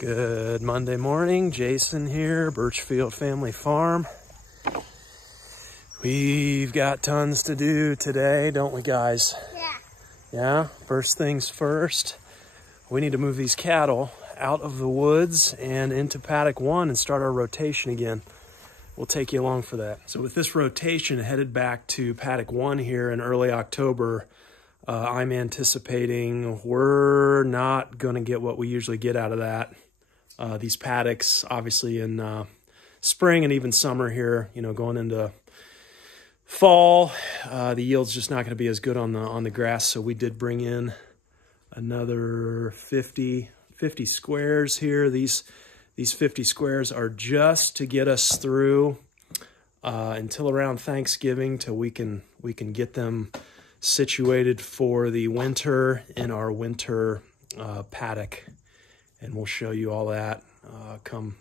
Good Monday morning, Jason here, Birchfield Family Farm. We've got tons to do today, don't we guys? Yeah. Yeah, first things first, we need to move these cattle out of the woods and into paddock 1 and start our rotation again. We'll take you along for that. So with this rotation headed back to paddock 1 here in early October, I'm anticipating we're not going to get what we usually get out of that. These paddocks, obviously in spring and even summer here, you know, going into fall, the yield's just not going to be as good on the grass. So we did bring in another 50 squares here. These 50 squares are just to get us through until around Thanksgiving, till we can get them situated for the winter in our winter paddock. And we'll show you all that come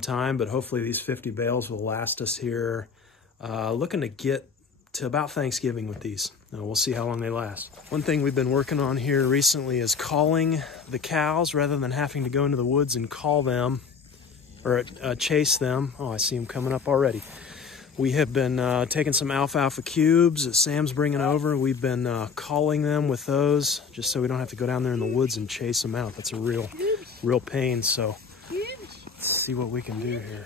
time. But hopefully these 50 bales will last us here. Looking to get to about Thanksgiving with these. We'll see how long they last. One thing we've been working on here recently is calling the cows rather than having to go into the woods and call them or chase them. Oh, I see them coming up already. We have been taking some alfalfa cubes that Sam's bringing over. We've been calling them with those just so we don't have to go down there in the woods and chase them out. That's a real pain. So let's see what we can do here.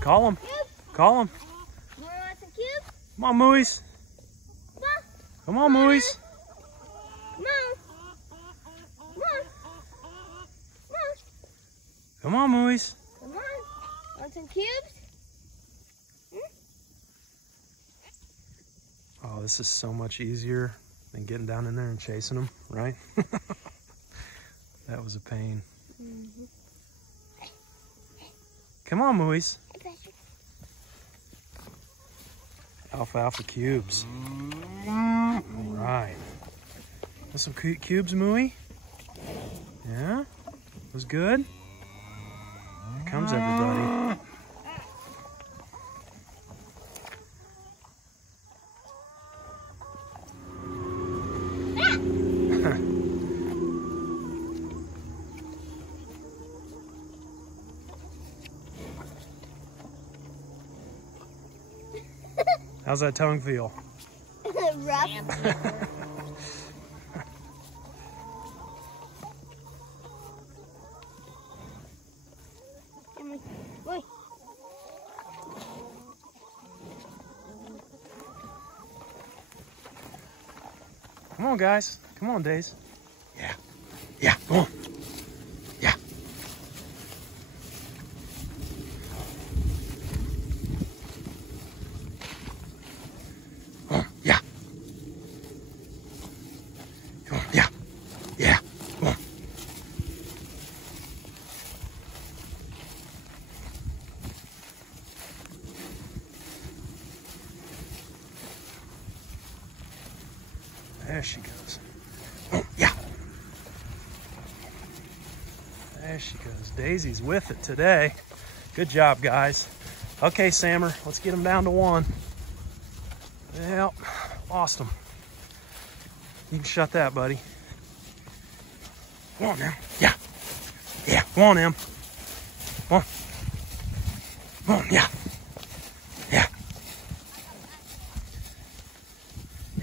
Call them. Call them. Come on, Mooies. Come on, Mooies. Come on, Mooies. Come on. Want some cubes? Oh, this is so much easier than getting down in there and chasing them, right? That was a pain. Come on, Mooies. Alfalfa cubes. All right. Got some cubes, Mooie? Yeah? Was good? Here comes everybody. How's that tongue feel? Rough. Wait. Come on, guys. Come on, Days. Yeah. Yeah, come on. Yeah. Come on. Yeah. Come on. Yeah. Yeah. Come on. There she goes. Oh, yeah. There she goes. Daisy's with it today. Good job, guys. Okay, Sammer, let's get them down to 1. Yep, lost them. You can shut that, buddy. Come on now. Yeah. Yeah, come on, Em. Come on. Come on, yeah. Yeah.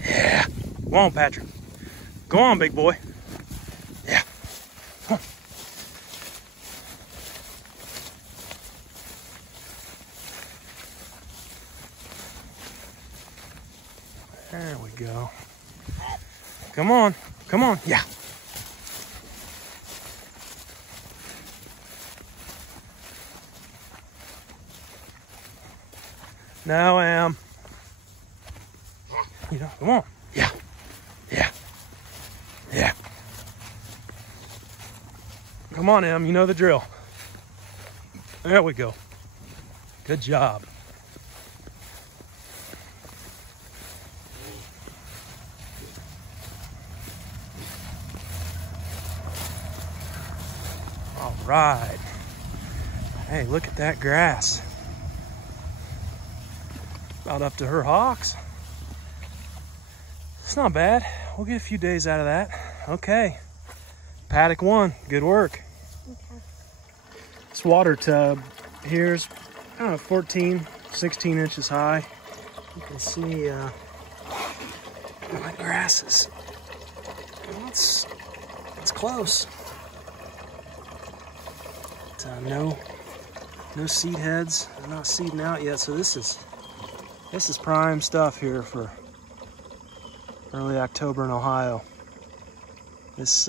Yeah. Come on, Patrick. Go on, big boy. Yeah. Come on. There we go. Come on. Come on. Yeah. Now, Em. You know, come on. Yeah. Yeah. Yeah. Come on, Em. You know the drill. There we go. Good job. All right. Hey, look at that grass. About up to her hocks. It's not bad. We'll get a few days out of that. Okay. paddock 1. Good work. Okay. This water tub here's, I don't know, 14, 16 inches high. You can see my grasses. Well, it's close. But, no seed heads. They're not seeding out yet, so this is prime stuff here for early October in Ohio. This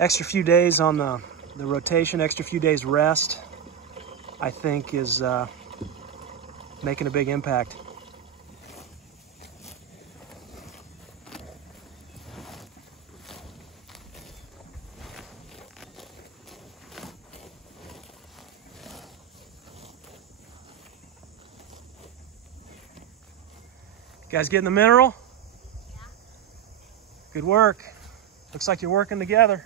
extra few days on the rotation, extra few days rest, I think is making a big impact. You guys getting the mineral? Yeah. Good work. Looks like you're working together.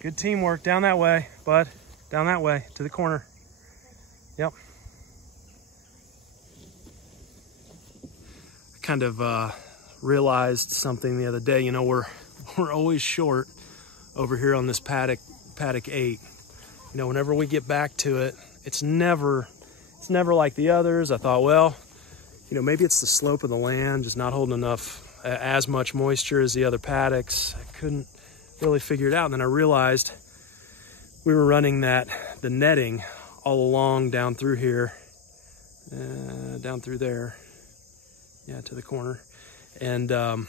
Good teamwork. Down that way, bud. Down that way to the corner. Yep. I kind of realized something the other day. You know, we're always short over here on this paddock 8. You know, whenever we get back to it, it's never like the others. I thought, well, you know, maybe it's the slope of the land, just not holding enough, as much moisture as the other paddocks. I couldn't really figure it out. And then I realized we were running the netting all along down through here, down through there, yeah, to the corner. And, you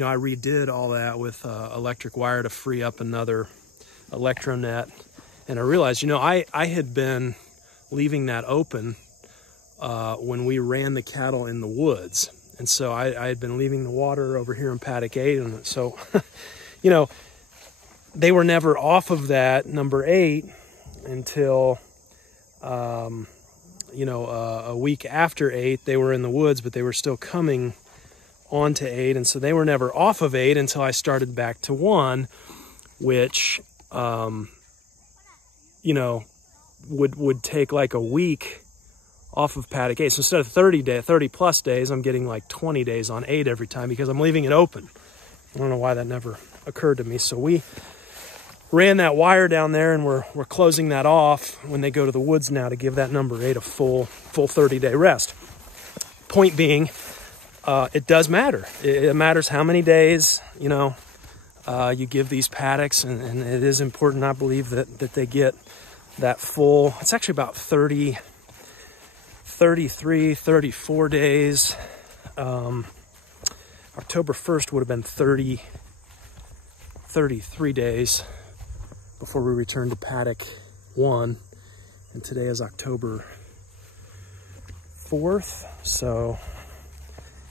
know, I redid all that with electric wire to free up another electronet. And I realized, you know, I had been leaving that open when we ran the cattle in the woods. And so I had been leaving the water over here in paddock 8. And so, you know, they were never off of that number 8 until, you know, a week after 8. They were in the woods, but they were still coming onto 8. And so they were never off of 8 until I started back to 1, which, you know, would take like a week off of paddock 8. So instead of 30 plus days, I'm getting like 20 days on 8 every time because I'm leaving it open. I don't know why that never occurred to me. So we ran that wire down there, and we're closing that off when they go to the woods now to give that number 8 a full 30-day rest. Point being, it does matter. It matters how many days, you know, you give these paddocks, and it is important, I believe, that they get that full. It's actually about 33, 34 days. October 1st would have been 33 days before we returned to paddock 1. And today is October 4th. So,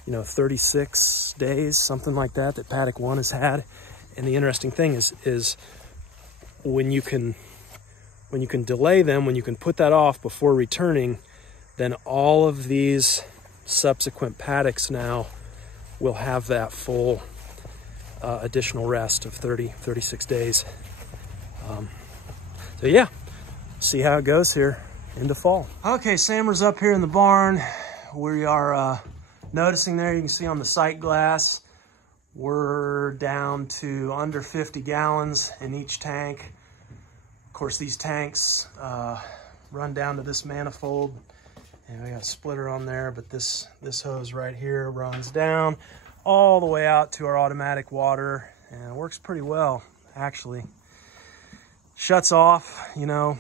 you know, 36 days, something like that paddock 1 has had. And the interesting thing is when you can delay them, when you can put that off before returning, then all of these subsequent paddocks now will have that full additional rest of 36 days. So yeah, see how it goes here into fall. Okay, Sammer's up here in the barn. We are noticing there, you can see on the sight glass, we're down to under 50 gallons in each tank. Of course, these tanks run down to this manifold, and we got a splitter on there, but this hose right here runs down all the way out to our automatic water, and it works pretty well, actually. Shuts off, you know,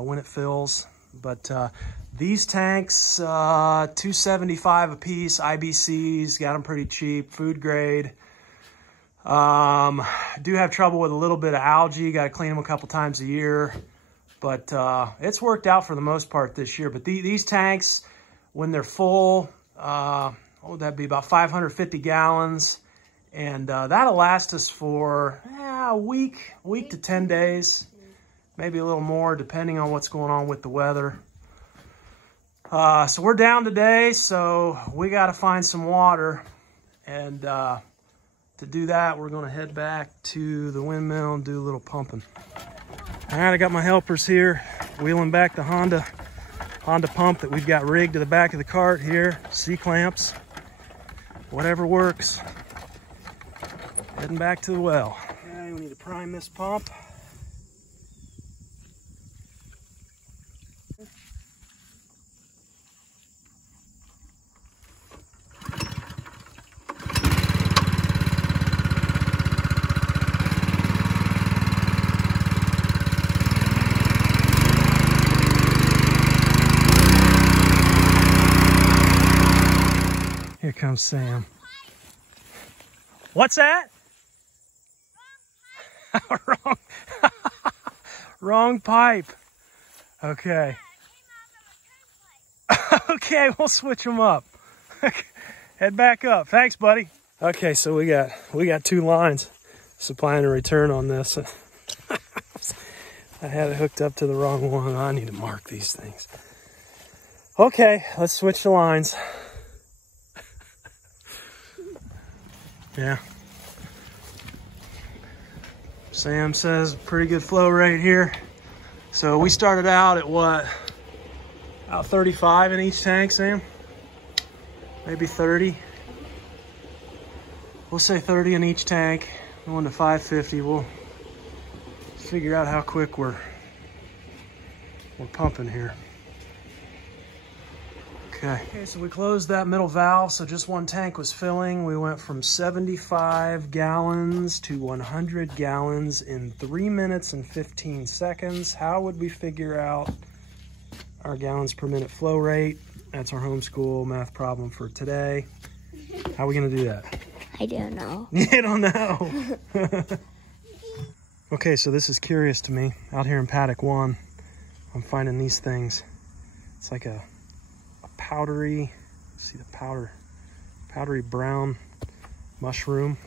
when it fills. But these tanks, $275 a piece, IBCs, got them pretty cheap, food grade. Do have trouble with a little bit of algae, got to clean them a couple times a year. But it's worked out for the most part this year. But these tanks, when they're full, what would that be, about 550 gallons. And that'll last us for a week to 10 days. Maybe a little more, depending on what's going on with the weather. So we're down today, so we got to find some water. And to do that, we're going to head back to the windmill and do a little pumping. All right, I got my helpers here, wheeling back the Honda pump that we've got rigged to the back of the cart here. C-clamps, whatever works. Heading back to the well. Okay, we need to prime this pump. Here comes Sam. What's that? Wrong. Wrong pipe. Okay. Okay, we'll switch them up. Head back up. Thanks, buddy. Okay, so we got 2 lines, supply and return on this. I had it hooked up to the wrong one. I need to mark these things. Okay, let's switch the lines. Yeah. Sam says pretty good flow rate here. So we started out at what? About 35 in each tank, Sam? Maybe 30. We'll say 30 in each tank. Going to 550. We'll figure out how quick we're pumping here. Okay, so we closed that middle valve, so just one tank was filling. We went from 75 gallons to 100 gallons in 3 minutes and 15 seconds. How would we figure out our gallons per minute flow rate? That's our homeschool math problem for today. How are we gonna do that? I don't know. You don't know. Okay, so this is curious to me. Out here in paddock 1, I'm finding these things. It's like a powdery, see the powdery brown mushroom.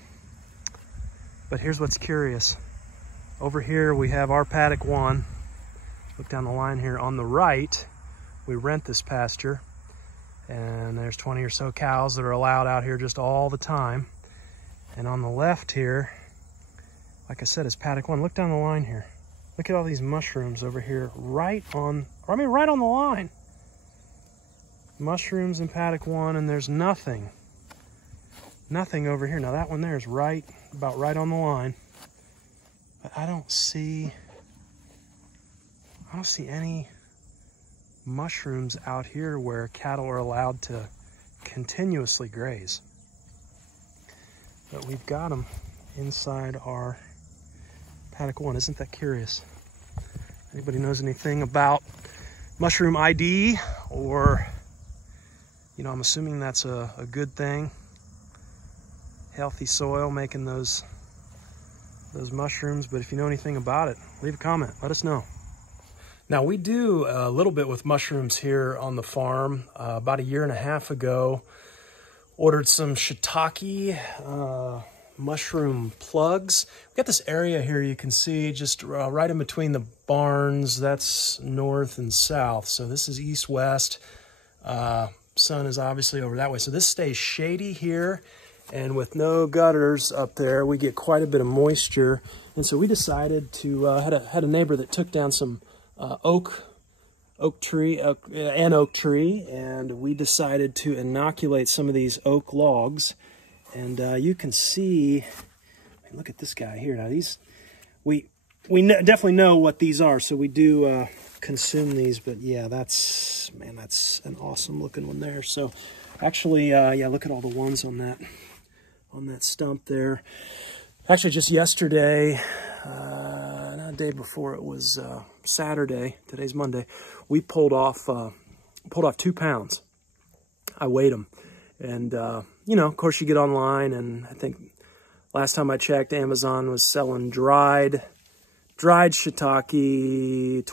But here's what's curious. Over here we have our paddock 1. Look down the line here. On the right, we rent this pasture, and there's 20 or so cows that are allowed out here just all the time. And on the left here, like I said, is paddock 1. Look down the line here. Look at all these mushrooms over here, right on the line. Mushrooms in paddock 1, and there's nothing over here. Now that one there is about right on the line, but I don't see any mushrooms out here where cattle are allowed to continuously graze. But we've got them inside our paddock 1. Isn't that curious? Anybody knows anything about mushroom ID, or I'm assuming that's a good thing. Healthy soil making those mushrooms, but if you know anything about it, leave a comment, let us know. Now we do a little bit with mushrooms here on the farm. About 1.5 years ago, ordered some shiitake mushroom plugs. We got this area here you can see just right in between the barns. That's north and south, so this is east-west. Sun is obviously over that way, so this stays shady here, and with no gutters up there, we get quite a bit of moisture. And so we decided to had a neighbor that took down some an oak tree, and we decided to inoculate some of these oak logs. And you can see, look at this guy here. Now these, we definitely know what these are, so we do consume these. But yeah, that's an awesome looking one there. So actually, yeah, look at all the ones on that stump there. Actually, just yesterday, not a day before, it was Saturday. Today's Monday. We pulled off 2 pounds. I weighed them, and of course, you get online, and I think last time I checked, Amazon was selling dried shiitake,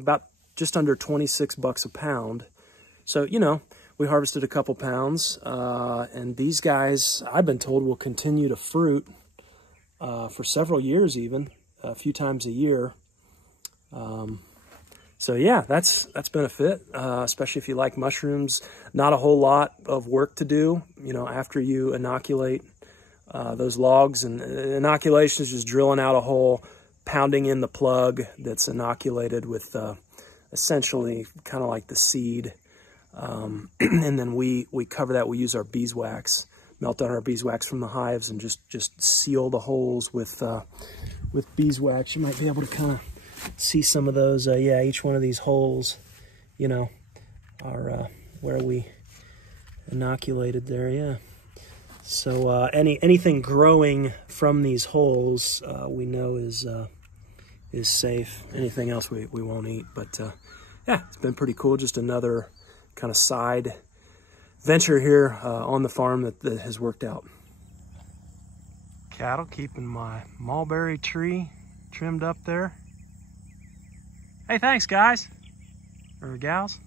about just under $26 a pound. So we harvested a couple pounds, and these guys, I've been told, will continue to fruit for several years, even a few times a year. So yeah, that's been a fit, especially if you like mushrooms. Not a whole lot of work to do, after you inoculate those logs. And inoculation is just drilling out a hole, pounding in the plug that's inoculated with essentially kind of like the seed. And then we cover that. We use our beeswax melt down our beeswax from the hives and just seal the holes with beeswax. You might be able to kind of see some of those. Yeah, each one of these holes, you know, are where we inoculated there. Yeah. So anything growing from these holes, we know is safe. Anything else we won't eat. But yeah, it's been pretty cool. Just another kind of side venture here on the farm that has worked out. Cattle keeping my mulberry tree trimmed up there. Hey, thanks guys, or gals.